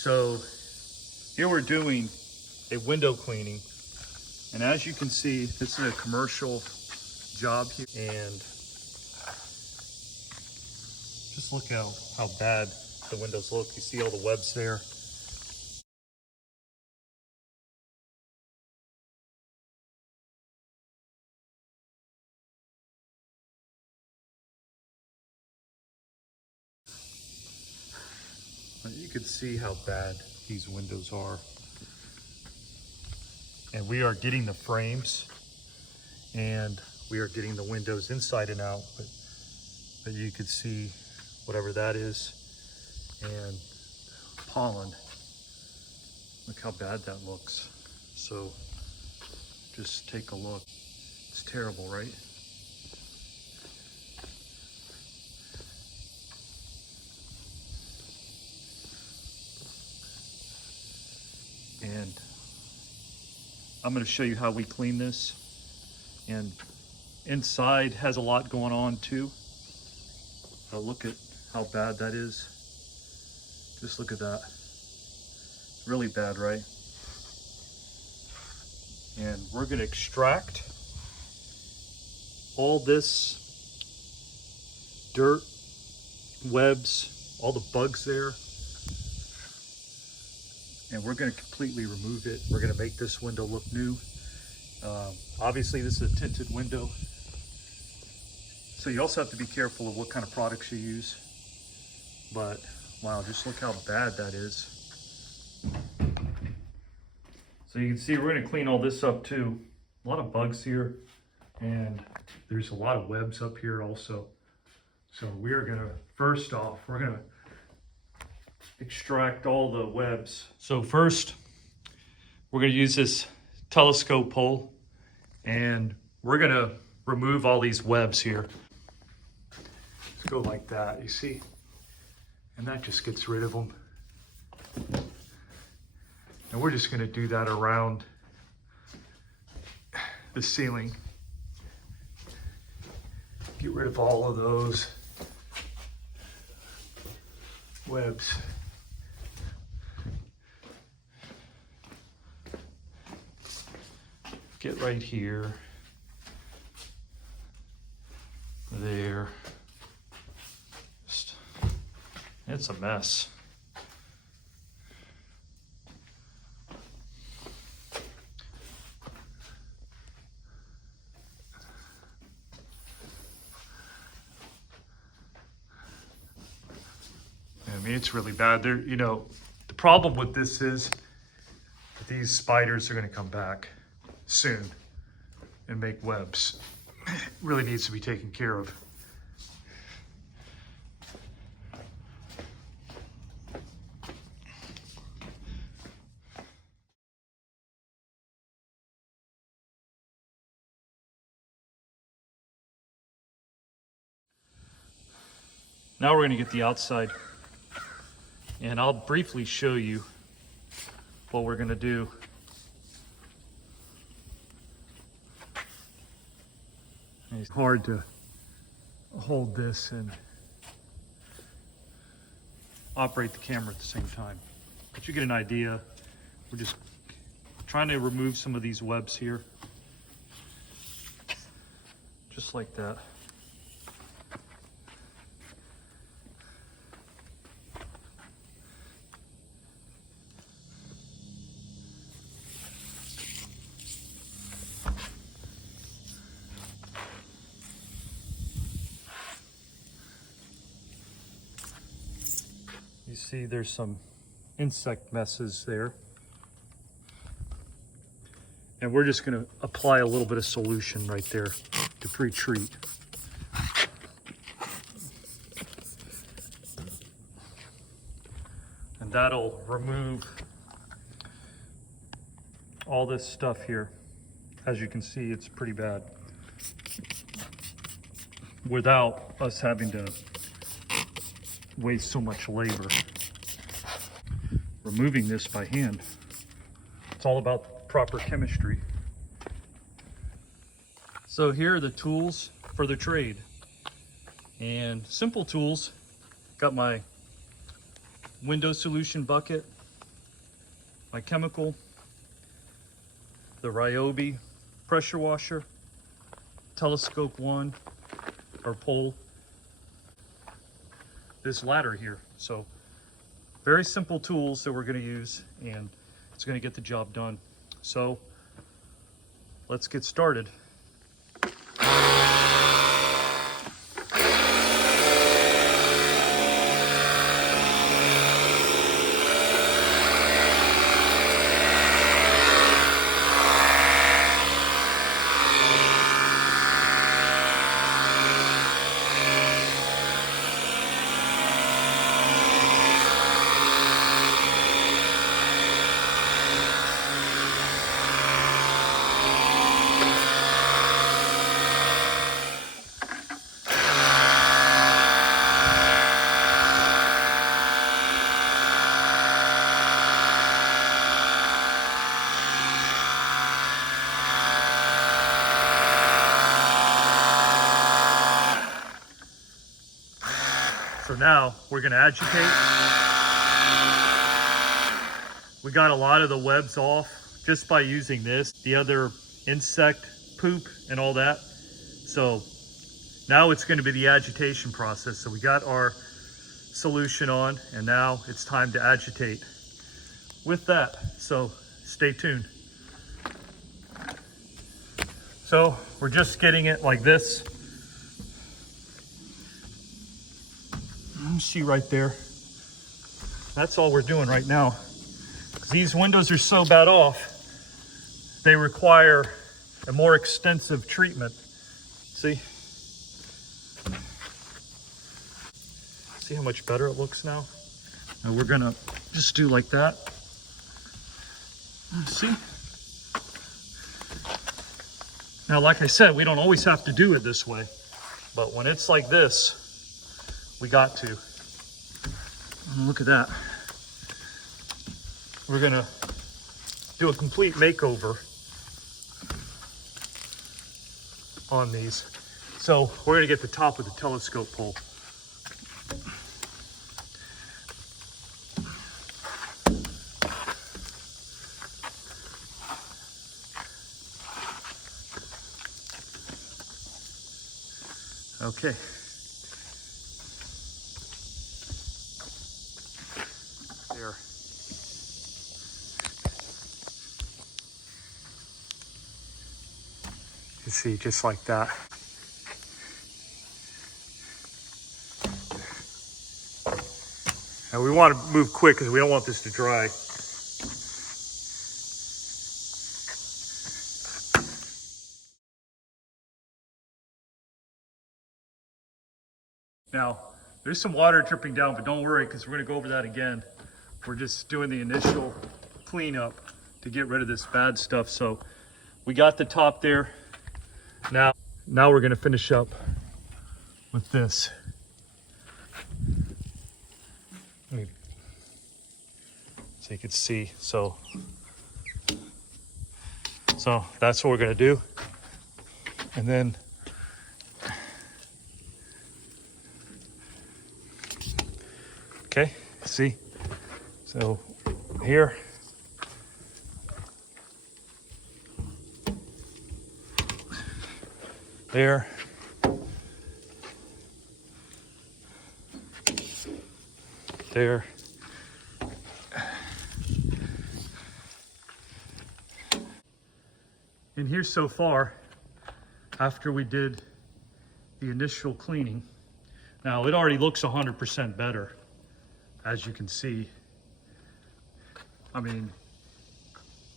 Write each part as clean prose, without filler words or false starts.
So here we're doing a window cleaning, and as you can see, this is a commercial job here, and just look how bad the windows look. You see all the webs there. You can see how bad these windows are. And we are getting the frames and we are getting the windows inside and out, but you could see whatever that is, and pollen. Look how bad that looks. So just take a look. It's terrible, right? And I'm going to show you how we clean this. And inside has a lot going on too. Look at how bad that is. Just look at that. Really bad, right? And we're going to extract all this dirt, webs, all the bugs there. And we're going to completely remove it. We're going to make this window look new. Obviously this is a tinted window, so you also have to be careful of what kind of products you use. But wow, just look how bad that is. So you can see we're going to clean all this up too. A lot of bugs here, and there's a lot of webs up here also. So we are going to, first off, we're going to extract all the webs. So first, we're going to use this telescope pole, and we're going to remove all these webs here. Let's go like that, you see? And that just gets rid of them. And we're just going to do that around the ceiling. Get rid of all of those webs. Get right here, there. It's a mess. I mean, it's really bad. There, you know, the problem with this is that these spiders are going to come back soon and make webs. It really needs to be taken care of. Now we're going to get the outside, and I'll briefly show you what we're going to do. It's hard to hold this and operate the camera at the same time, but you get an idea. We're just trying to remove some of these webs here, just like that. You see there's some insect messes there. And we're just going to apply a little bit of solution right there to pre-treat. And that'll remove all this stuff here. As you can see, it's pretty bad, without us having to waste so much labor removing this by hand. It's all about proper chemistry. So here are the tools for the trade, and simple tools. Got my window solution bucket, my chemical, the Ryobi pressure washer, telescope one or pole, this ladder here. So very simple tools that we're going to use, and it's going to get the job done. So let's get started. So now we're going to agitate. We got a lot of the webs off just by using this, the other insect poop and all that. So now it's going to be the agitation process. So we got our solution on, and now it's time to agitate with that. So stay tuned. So we're just getting it like this. You see right there. That's all we're doing right now. These windows are so bad off, they require a more extensive treatment. See? See how much better it looks now? Now we're gonna just do like that. See? Now, like I said, we don't always have to do it this way, but when it's like this, we got to. Look at that. We're gonna do a complete makeover on these. So we're gonna get the top of the telescope pole. Okay. There. You see, just like that. Now we want to move quick because we don't want this to dry. Now, there's some water dripping down, but don't worry because we're going to go over that again. We're just doing the initial cleanup to get rid of this bad stuff. So we got the top there. Now we're going to finish up with this. So you can see. So that's what we're going to do. And then okay, see? So here. There. There. And here so far, after we did the initial cleaning, now it already looks 100% better, as you can see. I mean,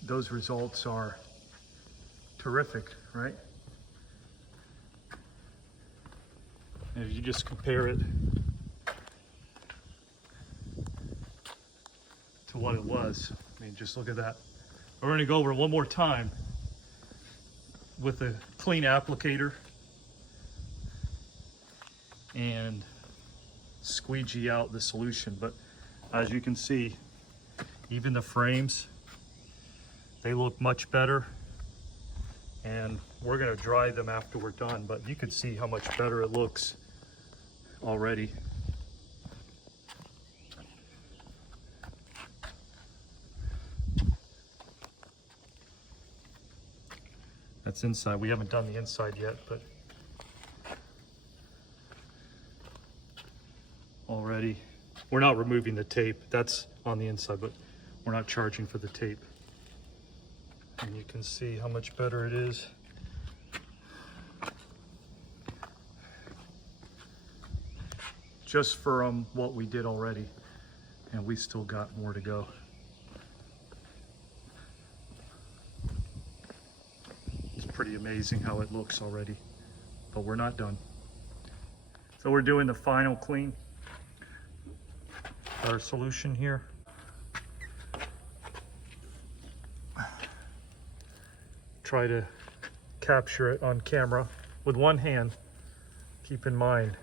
those results are terrific, right? And if you just compare it to what it was, I mean, just look at that. We're going to go over it one more time with a clean applicator and squeegee out the solution. But as you can see, even the frames, they look much better, and we're going to dry them after we're done, but you can see how much better it looks already. That's inside. We haven't done the inside yet, but already we're not removing the tape. That's on the inside, but we're not charging for the tape. And you can see how much better it is. Just for what we did already, and we still got more to go. It's pretty amazing how it looks already, but we're not done. So we're doing the final clean. Our solution here. Try to capture it on camera with one hand. Keep in mind,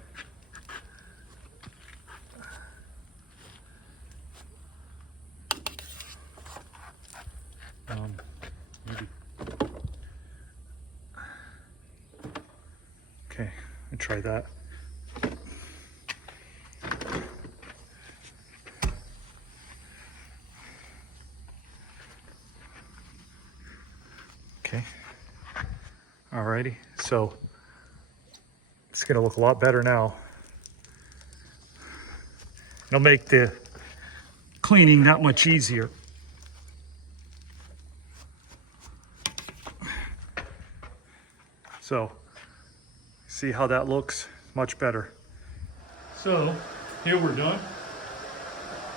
maybe. Okay, I'll try that. Okay, alrighty, so it's gonna look a lot better now. It'll make the cleaning that much easier. So, see how that looks? Much better. So, here we're done.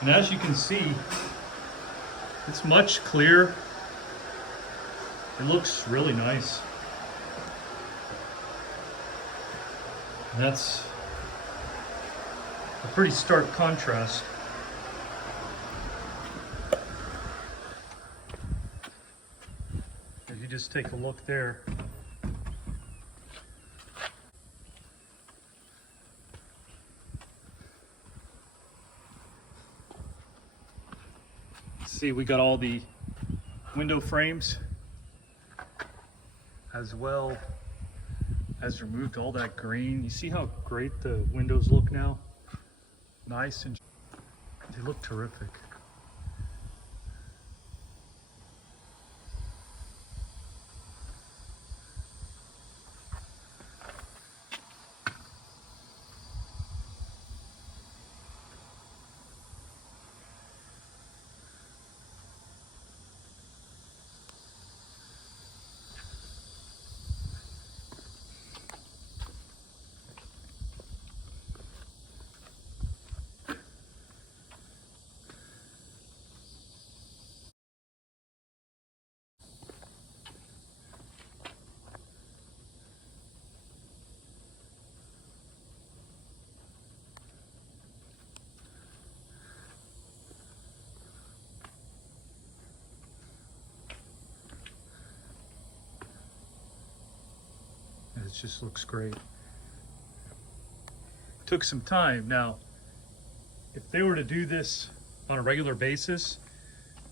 And as you can see, it's much clearer. It looks really nice. And that's a pretty stark contrast. If you just take a look there, see, we got all the window frames, as well as removed all that green. You see how great the windows look now? Nice, and they look terrific. It just looks great. Took some time. Now, if they were to do this on a regular basis,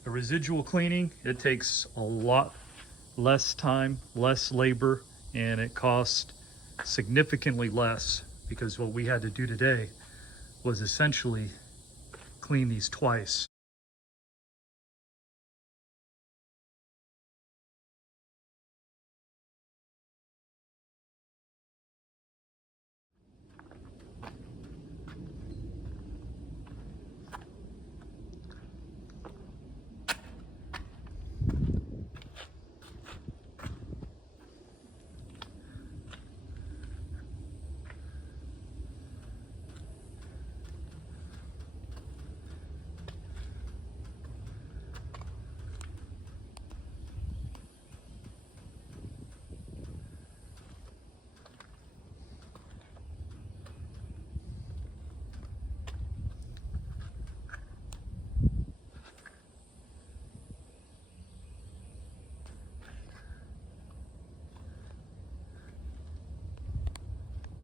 the residual cleaning, it takes a lot less time, less labor, and it costs significantly less, because what we had to do today was essentially clean these twice.